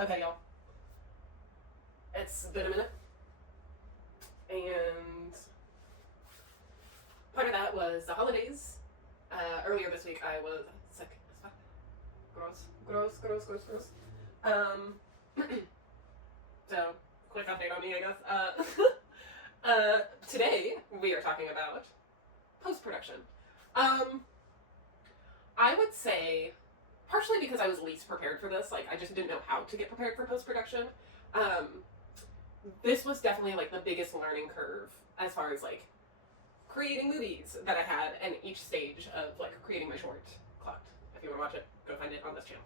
Okay, y'all. It's been a minute, and part of that was the holidays. Earlier this week, I was sick as fuck. Gross. Um, so, quick update on me, I guess. Today, we are talking about post-production. I would say, partially because I was least prepared for this, like, I just didn't know how to get prepared for post-production. This was definitely, like, the biggest learning curve as far as, like, creating movies that I had, and each stage of, like, creating my short clocked. If you want to watch it, go find it on this channel.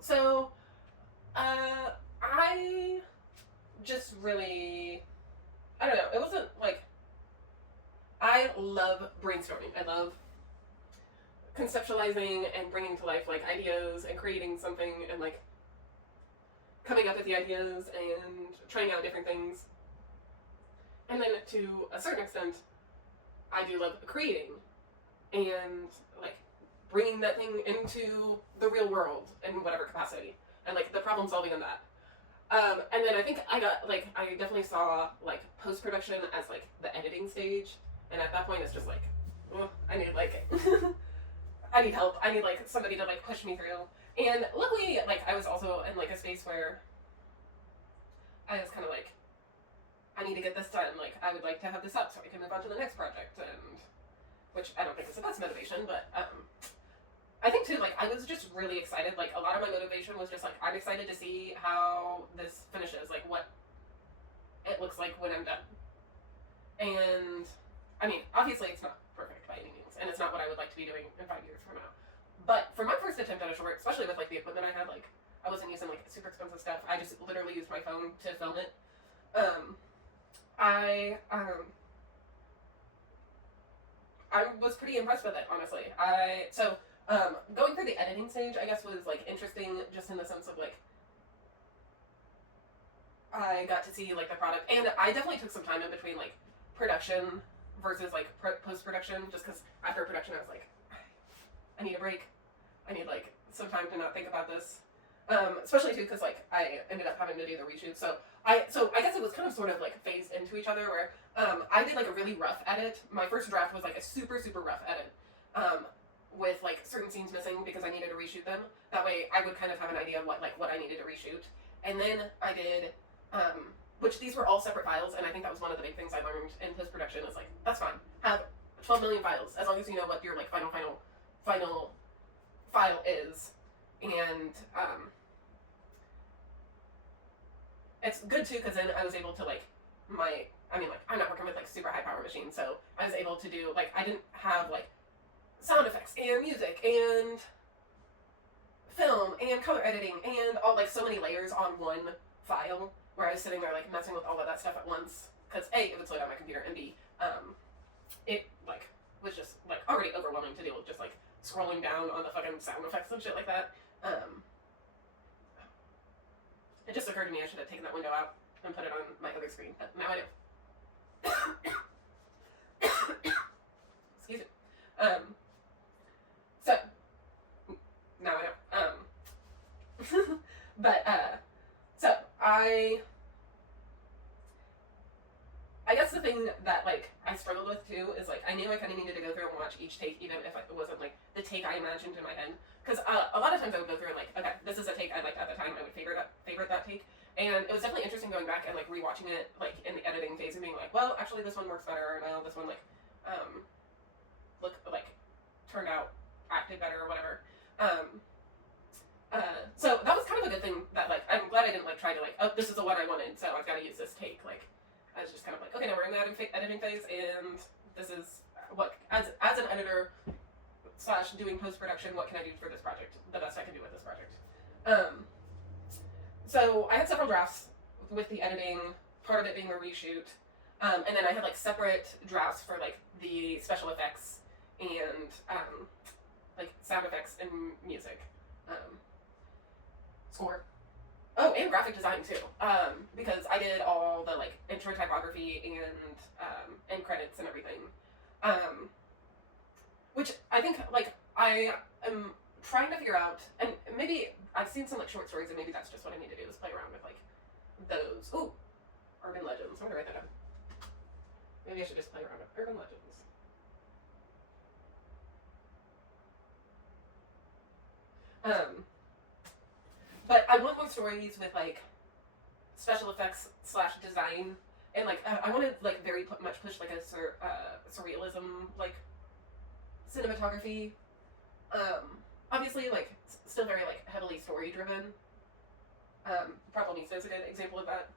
So, I just really, I don't know, it wasn't, like, I love brainstorming. I love conceptualizing and bringing to life, like, ideas and creating something and, like, coming up with the ideas and trying out different things. And then to a certain extent, I do love creating and, like, bringing that thing into the real world in whatever capacity and, like, the problem solving in that. And then I think I definitely saw, like, post-production as, like, the editing stage. And at that point, it's just like, oh, I need, like, I need help. I need, like, somebody to, like, push me through. And luckily, like, I was also in, like, a space where I was kind of like, I need to get this done. Like, I would like to have this up so I can move on to the next project. And, which I don't think is the best motivation, but, I think, too, like, I was just really excited. Like, a lot of my motivation was just, like, I'm excited to see how this finishes. Like, what it looks like when I'm done. And, I mean, obviously it's not perfect by any means. And it's not what I would like to be doing in 5 years from now. But for my first attempt at a short, especially with, like, the equipment I had, like, I wasn't using, like, super expensive stuff. I just literally used my phone to film it. I was pretty impressed with it, honestly. Going through the editing stage, I guess, was, like, interesting just in the sense of, like, I got to see, like, the product. And I definitely took some time in between, like, production versus, like, post-production, just because after production I was like, I need a break. I need, like, some time to not think about this. Especially, too, because, like, I ended up having to do the reshoot. So I guess it was kind of sort of, like, phased into each other where I did, like, a really rough edit. My first draft was, like, a super, super rough edit with, like, certain scenes missing because I needed to reshoot them. That way I would kind of have an idea of what I needed to reshoot. And then I did, which these were all separate files, and I think that was one of the big things I learned in post-production is, like, that's fine. Have 12 million files, as long as you know what your, like, final file is. And it's good too because then I was able to, like, I'm not working with, like, super high power machines, so I was able to do, like, I didn't have, like, sound effects and music and film and color editing and all, like, so many layers on one file where I was sitting there, like, messing with all of that stuff at once because A, it would slow down my computer, and B, it, like, was just, like, already overwhelming to deal with just, like, scrolling down on the fucking sound effects and shit like that. It just occurred to me I should have taken that window out and put it on my other screen, but now I do. Excuse me. So, now I know. But, so, I guess the thing that, like, I struggled with, too, is, like, I knew I kind of needed to go through and watch each take, even if it wasn't, like, the take I imagined in my head. Because a lot of times I would go through and, like, okay, this is a take I liked at the time, I would favorite that take. And it was definitely interesting going back and, like, rewatching it, like, in the editing phase and being like, well, actually this one works better, or no, this one, like, turned out, acted better, or whatever. So that was kind of a good thing that, like, I'm glad I didn't, like, try to, like, oh, this is the one I wanted, so I've got to use this take, like, I was just kind of like, okay, now we're in the editing phase, and this is what, as an editor / doing post-production, what can I do for this project? The best I can do with this project. So I had several drafts with the editing, part of it being a reshoot, and then I had, like, separate drafts for, like, the special effects and, like, sound effects and music. Score. Oh, and graphic design too, because I did all the, like, intro typography and end credits and everything, which I think, like, I am trying to figure out, and maybe I've seen some like short stories, and maybe that's just what I need to do is play around with like those. Ooh, urban legends. I'm gonna write that down. Maybe I should just play around with urban legends. But I want more stories with like special effects slash design, and like I want to like very much push like a surrealism like cinematography. Obviously like still very like heavily story driven. Problemista is a good example of that.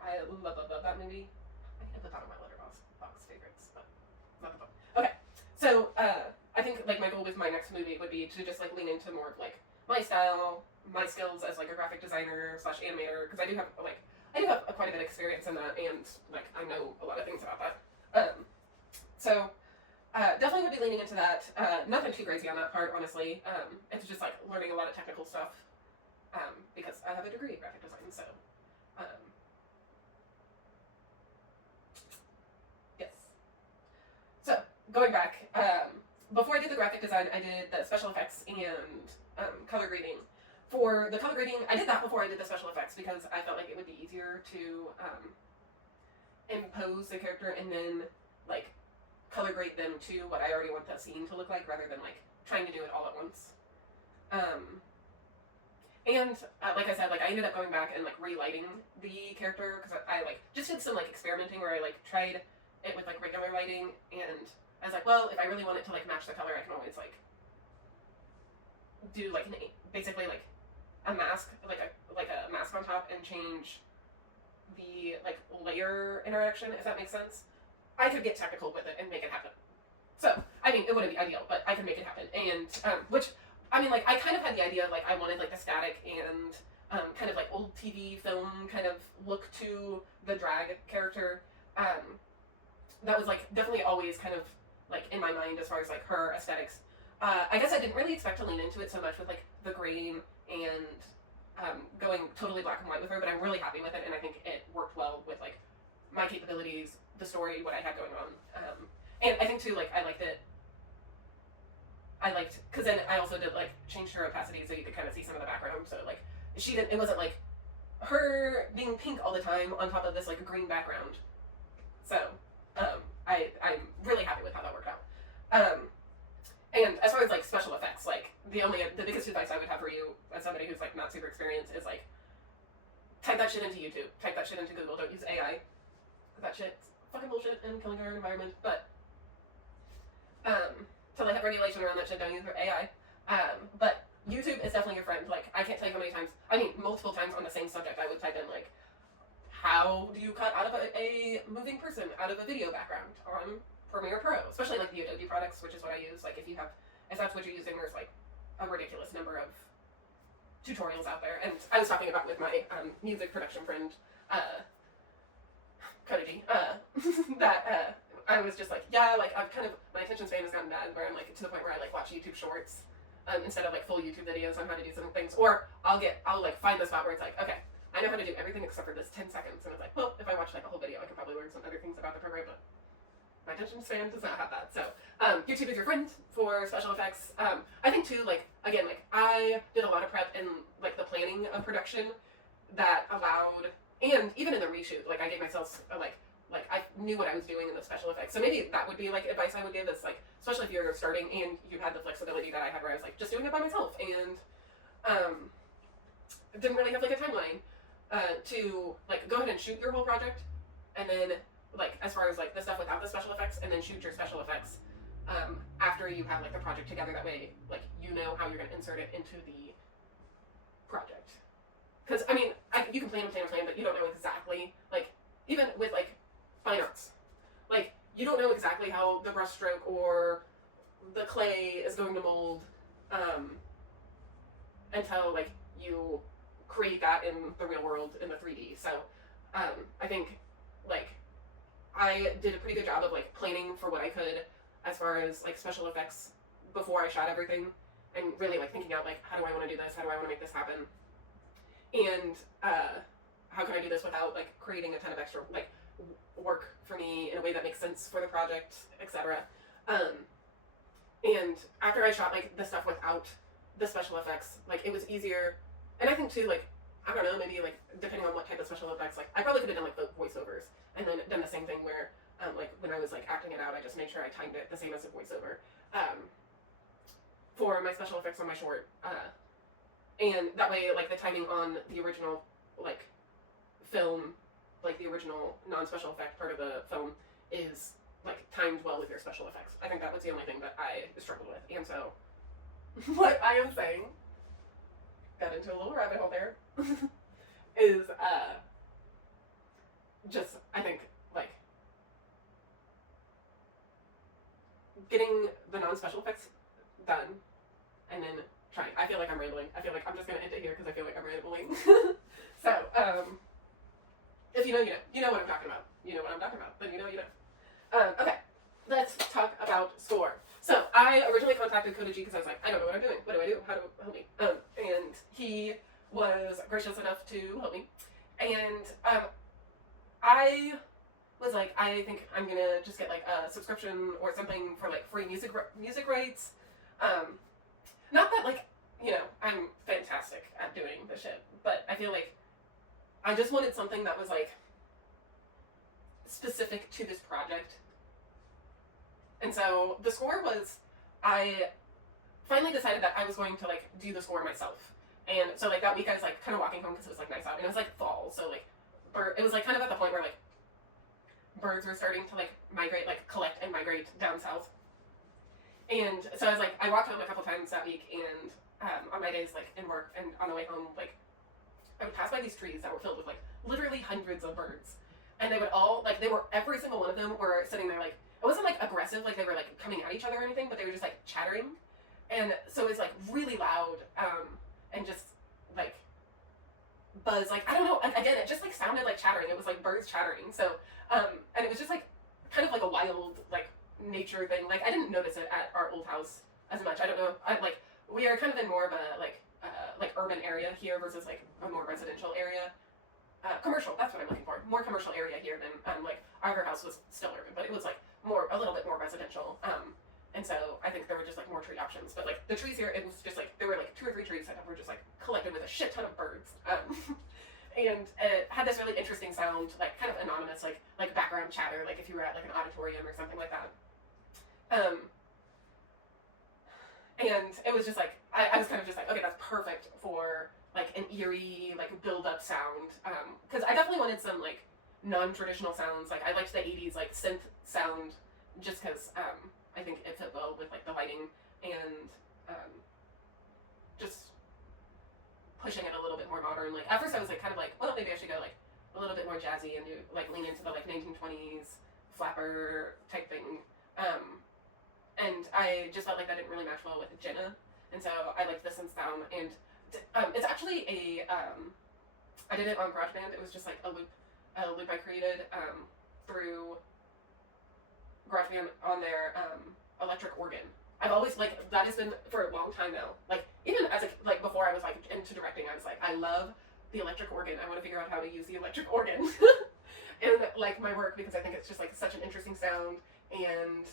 I love that movie. I think I put that on my letterbox box favorites, but not the book. Okay, so I think like my goal with my next movie would be to just like lean into more of like my style, my skills as like a graphic designer slash animator, because I do have quite a bit of experience in that, and like I know a lot of things about that. So definitely would be leaning into that. Nothing too crazy on that part, honestly. It's just like learning a lot of technical stuff because I have a degree in graphic design. So yes. So going back, before I did the graphic design, I did the special effects and color grading. For the color grading, I did that before I did the special effects because I felt like it would be easier to impose the character and then like color grade them to what I already want that scene to look like, rather than like trying to do it all at once. And like I said, like I ended up going back and like relighting the character because I like just did some like experimenting where I like tried it with like regular lighting, and I was like, well, if I really want it to like match the color, I can always like do like basically like a mask, like a mask on top, and change the like layer interaction, if that makes sense. I could get technical with it and make it happen. So I mean, it wouldn't be ideal, but I could make it happen. And which I mean, like I kind of had the idea of like I wanted like the static and kind of like old TV film kind of look to the drag character. That was like definitely always kind of like in my mind as far as like her aesthetics. I guess I didn't really expect to lean into it so much with like the grain and going totally black and white with her, but I'm really happy with it, and I think it worked well with like my capabilities, the story, what I had going on. And I think too, like I liked, because then I also did like change her opacity so you could kind of see some of the background. So like it wasn't like her being pink all the time on top of this like green background. So I'm really happy with how that worked out. And as far as like special effects, like the biggest advice I would have for you as somebody who's like not super experienced is like type that shit into YouTube, type that shit into Google. Don't use AI. That shit's fucking bullshit and killing our environment. But so they have regulation around that shit. Don't use AI. But YouTube is definitely your friend. Like I can't tell you how many times. I mean, multiple times on the same subject, I would type in like, how do you cut out of a moving person out of a video background on Premiere Pro, especially like the Adobe products, which is what I use. Like if that's what you're using, there's like a ridiculous number of tutorials out there. And I was talking about with my music production friend, Cody, that I was just like, yeah, like I've kind of, my attention span has gotten bad where I'm like to the point where I like watch YouTube shorts instead of like full YouTube videos on how to do some things. Or I'll like find the spot where it's like, okay, I know how to do everything except for this 10 seconds. And it's like, well, if I watch like a whole video, I could probably learn some other things about the program, but my attention span does not have that. So YouTube is your friend for special effects. I think too, like again, like I did a lot of prep in like the planning of production that allowed, and even in the reshoot, like I gave myself like I knew what I was doing in the special effects. So maybe that would be like advice I would give, is like, especially if you're starting and you had the flexibility that I had where I was like just doing it by myself and didn't really have like a timeline to like go ahead and shoot your whole project, and then like as far as like the stuff without the special effects, and then shoot your special effects after you have like the project together. That way like you know how you're going to insert it into the project. Because I mean you can plan, but you don't know exactly, like even with like fine arts, like you don't know exactly how the brush stroke or the clay is going to mold until like you create that in the real world in the 3D. So I think like I did a pretty good job of like planning for what I could as far as like special effects before I shot everything, and really like thinking out like, how do I want to do this, how do I want to make this happen, and how can I do this without like creating a ton of extra like work for me in a way that makes sense for the project, etc. And after I shot like the stuff without the special effects, like it was easier, and I think too, like I don't know, maybe like depending on what type of special effects, like I probably could have done like the voiceovers and then done the same thing where like when I was like acting it out, I just made sure I timed it the same as the voiceover for my special effects on my short, and that way like the timing on the original like film, like the original non-special effect part of the film is like timed well with your special effects. I think that was the only thing that I struggled with, and so what I am saying, got into a little rabbit hole there, is just I think like getting the non-special effects done and then trying. I feel like I'm rambling. I feel like I'm just gonna end it here because I feel like I'm rambling. So if you know, you know. You know what I'm talking about. You know what I'm talking about. Then you know, you know. Okay, let's talk about score. So I originally contacted Coda G because I was like, I don't know what I'm doing. What do I do? How do help me? And he was gracious enough to help me. And I was like, I think I'm gonna just get like a subscription or something for like free music rights. Not that like, you know, I'm fantastic at doing this shit, but I feel like I just wanted something that was like specific to this project. And so the score was, I finally decided that I was going to like do the score myself. And so like that week I was like kind of walking home because it was like nice out and it was like fall, so like it was like kind of at the point where like birds were starting to like migrate, like collect and migrate down south. And so I was like, I walked home a couple times that week, and on my days like in work and on the way home, like I would pass by these trees that were filled with like literally hundreds of birds, and they would all like every single one of them were sitting there like, it wasn't like aggressive, like they were like coming at each other or anything, but they were just like chattering, and so it was like really loud, and just like buzz, like I don't know, again it just like sounded like chattering. It was like birds chattering. So and it was just like kind of like a wild like nature thing. Like I didn't notice it at our old house as much. I don't know. We are kind of in more of a like urban area here versus like a more residential area. Commercial. That's what I'm looking for. More commercial area here than like our other house was still urban, but it was like a little bit more residential. And so I think there were just like more tree options. But like the trees here, it was just like there were like 2 or 3 trees that were just like collected with a shit ton of birds. And it had this really interesting sound, like kind of anonymous, like background chatter, like if you were at like an auditorium or something like that. And it was just like I was kind of just like, okay, that's perfect for like an eerie like build up sound. Because I definitely wanted some like non-traditional sounds. Like I liked the 80s like synth sound just because I think it fit well with like the lighting and just pushing it a little bit more modern. Like at first I was like kind of like, well, maybe I should go like a little bit more jazzy and do like lean into the like 1920s flapper type thing. And I just felt like that didn't really match well with Jenna, and so I liked the synth sound. And it's actually I did it on GarageBand. It was just like a loop I created through GarageBand on their electric organ. I've always like that has been for a long time now. Like even as like before I was like into directing, I was like, I love the electric organ. I want to figure out how to use the electric organ in like my work because I think it's just like such an interesting sound, and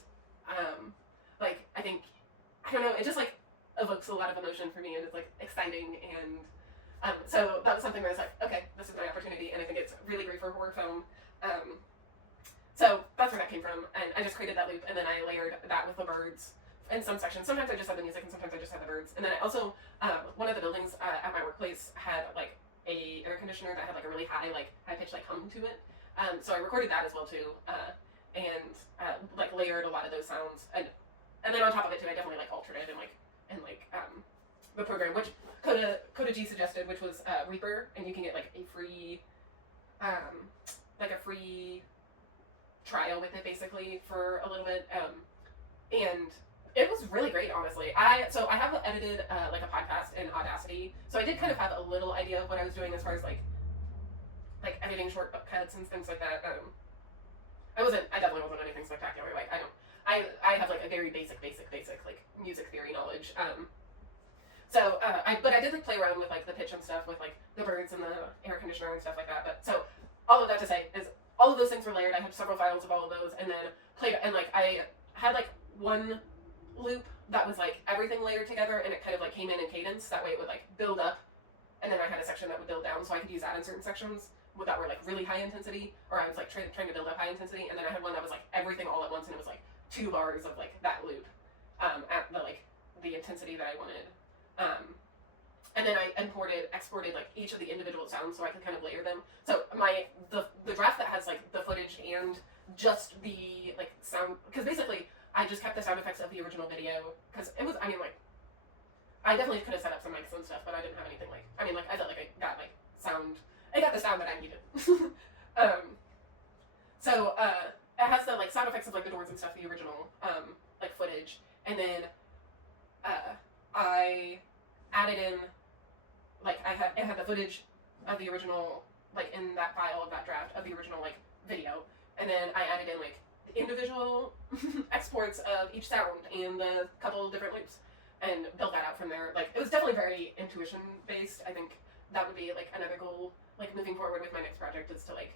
like I think I don't know, it just like evokes a lot of emotion for me, and it's like exciting, and so that was something where I was like, okay, this is my opportunity, and I think it's really great for horror film. So that's where that came from, and I just created that loop, and then I layered that with the birds in some sections. Sometimes I just had the music, and sometimes I just had the birds. And then I also, one of the buildings at my workplace had like a air conditioner that had like a really high pitched like hum to it. So I recorded that as well too, and like layered a lot of those sounds, and then on top of it too, I definitely like altered it and the program, which Coda G suggested, which was Reaper, and you can get like a free trial with it basically for a little bit, and it was really great, honestly. I have edited like a podcast in Audacity, so I did kind of have a little idea of what I was doing as far as like editing shortcuts and things like that. I definitely wasn't anything spectacular. Like I have like a very basic like music theory knowledge. But I did like play around with like the pitch and stuff with like the birds and the air conditioner and stuff like that. But so all of that to say is all of those things were layered. I had several files of all of those, and then played, and like I had like one loop that was like everything layered together, and it kind of like came in cadence. That way it would like build up, and then I had a section that would build down, so I could use that in certain sections that were like really high intensity, or I was like trying to build up high intensity, and then I had one that was like everything all at once, and it was like 2 bars of like that loop at the intensity that I wanted. And then I exported like each of the individual sounds so I could kind of layer them. So the draft that has like the footage and just the like sound, because basically I just kept the sound effects of the original video, because it was, I mean, like, I definitely could have set up some mics and stuff, but I didn't have anything like, I mean, like, I felt like I got the sound that I needed. It has the like sound effects of like the doors and stuff, the original like footage, and then I added in, like, it had the footage of the original, like, in that file of that draft of the original like video, and then I added in like individual exports of each sound and the couple different loops, and built that out from there. Like, it was definitely very intuition based. I think that would be like another goal, like, moving forward with my next project, is to like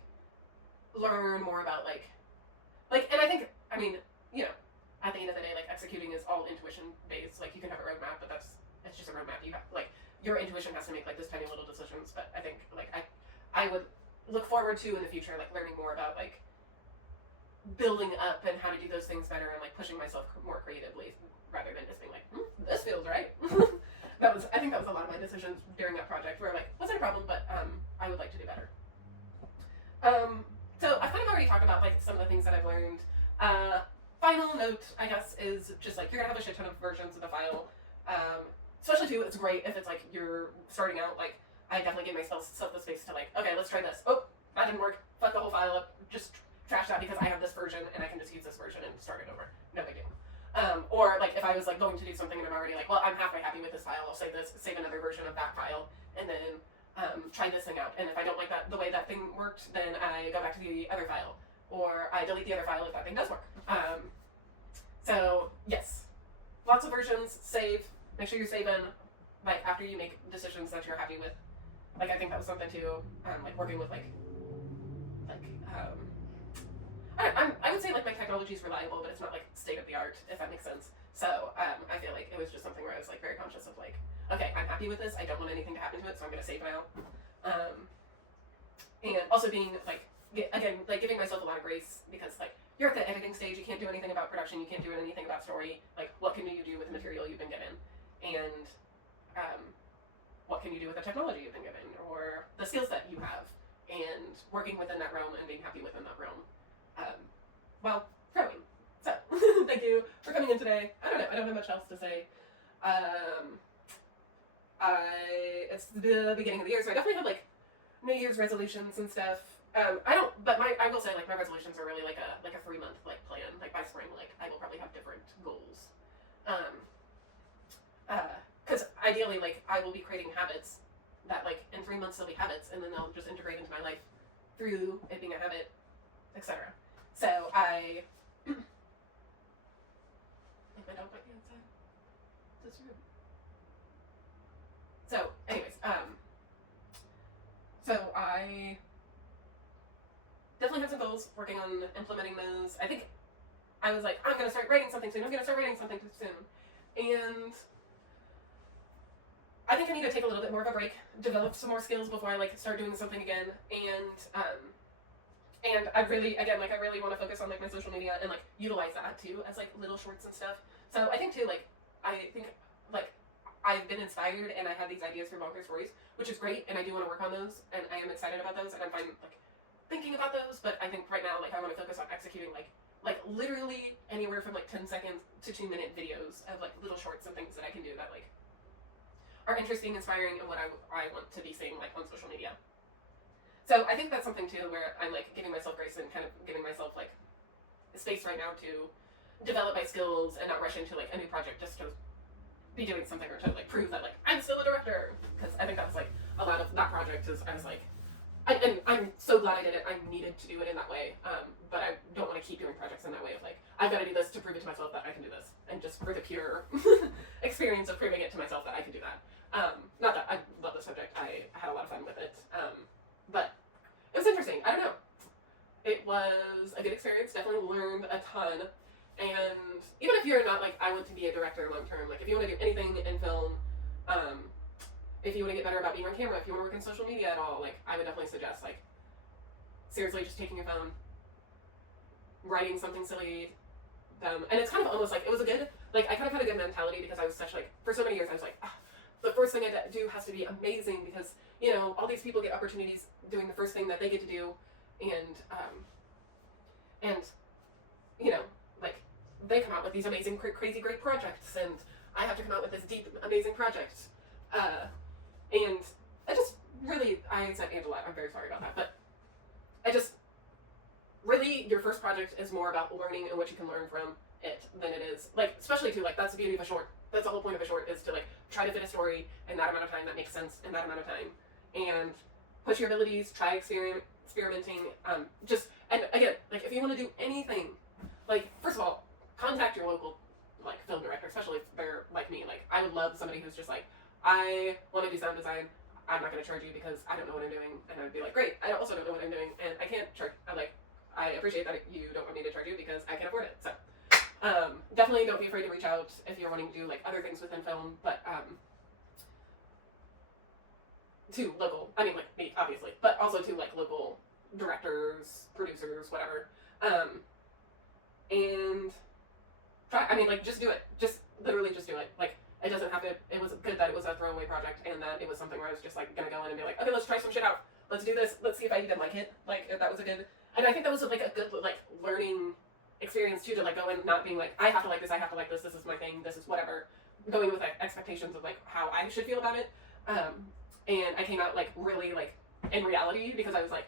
learn more about like, and I think, I mean, you know, at the end of the day, like, executing is all intuition based. Like, you can have a roadmap, but it's just a roadmap. You have, like, your intuition has to make like this tiny little decisions. But I think like I would look forward to in the future like learning more about like building up and how to do those things better, and like pushing myself more creatively, rather than just being like, this feels right. I think that was a lot of my decisions during that project, where like, wasn't a problem, but I would like to do better. So I've kind of already talked about like some of the things that I've learned. Final note, I guess, is just like, you're gonna have a shit ton of versions of the file. Especially too, it's great if it's like you're starting out. Like, I definitely gave myself the space to like, okay, let's try this. Oh, that didn't work. Fuck the whole file up. Just trash that, because I have this version and I can just use this version and start it over. No big deal. Or like if I was like going to do something and I'm already like, well, I'm halfway happy with this file, I'll save another version of that file, and then try this thing out. And if I don't like the way that thing worked, then I go back to the other file, or I delete the other file if that thing does work. So yes, lots of versions. Save. Make sure you're saving like after you make decisions that you're happy with. Like, I think that was something too. Like working with I would say like my technology is reliable, but it's not like state of the art, if that makes sense. So I feel like it was just something where I was like very conscious of like, okay, I'm happy with this. I don't want anything to happen to it, so I'm gonna save now. And also being like, again, like giving myself a lot of grace, because like you're at the editing stage, you can't do anything about production, you can't do anything about story. Like, what can you do with the material you've been given, and what can you do with the technology you've been given, or the skills that you have, and working within that realm and being happy within that realm. While growing. So thank you for coming in today. I don't have much else to say. It's the beginning of the year, so I definitely have like New Year's resolutions and stuff. I will say like my resolutions are really like a 3-month like plan. Like by spring, like I will probably have different goals. Because ideally, like, I will be creating habits that like in 3 months they'll be habits, and then they'll just integrate into my life through it being a habit, etc. So I think my dog might be outside this room. So, anyways, so I definitely have some goals, working on implementing those. I think I was like, I'm gonna start writing something soon. And I think I need to take a little bit more of a break, develop some more skills before I like start doing something again. And I really want to focus on like my social media and like utilize that too as like little shorts and stuff. So I think too, like, I've been inspired and I have these ideas for longer stories, which is great, and I do want to work on those, and I am excited about those, and I'm fine like thinking about those. But I think right now, like, I want to focus on executing like literally anywhere from like 10 seconds to 2-minute videos of like little shorts and things that I can do that like are interesting, inspiring, and what I want to be seeing like on social media. So I think that's something too where I'm like giving myself grace and kind of giving myself like space right now to develop my skills and not rush into like a new project just to be doing something or to like prove that like I'm still a director. Because I think that's like a lot of that project is I was like, and I'm so glad I did it. I needed to do it in that way, but I don't want to keep doing projects in that way of like, I've got to do this to prove it to myself that I can do this, and just for the pure experience of proving it to myself that I can do that. Not that I love the subject, I had a lot of fun with it, but it was interesting. I don't know. It was a good experience, definitely learned a ton, and even if you're not like, I want to be a director long term, like if you want to do anything in film, if you want to get better about being on camera, if you want to work in social media at all, like I would definitely suggest like seriously just taking your phone, writing something silly, and it's kind of almost like it was a good, like I kind of had a good mentality because I was such like, for so many years I was like, the first thing I do has to be amazing because, you know, all these people get opportunities doing the first thing that they get to do, and you know, like they come out with these amazing, crazy, great projects, and I have to come out with this deep, amazing project, and I just really, I said and a lot, I'm very sorry about that, but I just, really, your first project is more about learning and what you can learn from it than it is, like, especially too, like, that's the beauty of a short. That's the whole point of a short, is to, like, try to fit a story in that amount of time that makes sense in that amount of time. And push your abilities, try experimenting, and again, like, if you want to do anything, like, first of all, contact your local, like, film director, especially if they're like me. Like, I would love somebody who's just like, I want to do sound design, I'm not going to charge you because I don't know what I'm doing, and I'd be like, great, I also don't know what I'm doing, and I can't charge, I appreciate that you don't want me to charge you because I can't afford it. So, definitely don't be afraid to reach out if you're wanting to do like other things within film, but to local, I mean like me obviously, but also to like local directors, producers, whatever, and try. I mean like just do it. Just literally just do it. Like it doesn't have to. It was good that it was a throwaway project and that it was something where I was just like gonna go in and be like, okay, let's try some shit out. Let's do this. Let's see if I even like it. Like if that was a good. And I think that was like a good like learning experience too, to like go in not being like, I have to like this, this is my thing, this is whatever. Going with like expectations of like how I should feel about it. And I came out like really like in reality because I was like,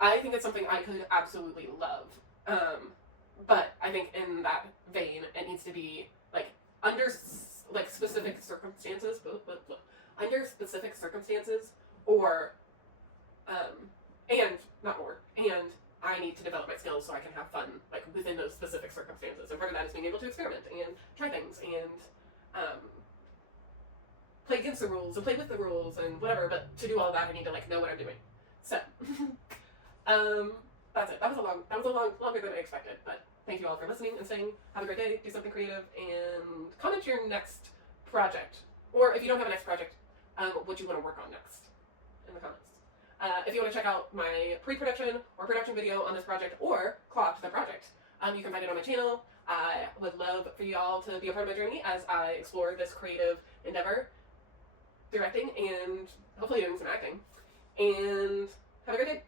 I think it's something I could absolutely love. But I think in that vein, it needs to be like under like specific circumstances, under specific circumstances, or and not more, and I need to develop my skills so I can have fun like within those specific circumstances. And part of that is being able to experiment and try things and play against the rules and play with the rules and whatever. But to do all of that, I need to like know what I'm doing. So that's it. That was longer than I expected. But thank you all for listening and saying have a great day, do something creative, and comment your next project, or if you don't have a next project, what you want to work on next in the comments. If you want to check out my pre-production or production video on this project or clocked the project, you can find it on my channel. I would love for you all to be a part of my journey as I explore this creative endeavor, directing and hopefully doing some acting. And have a great day.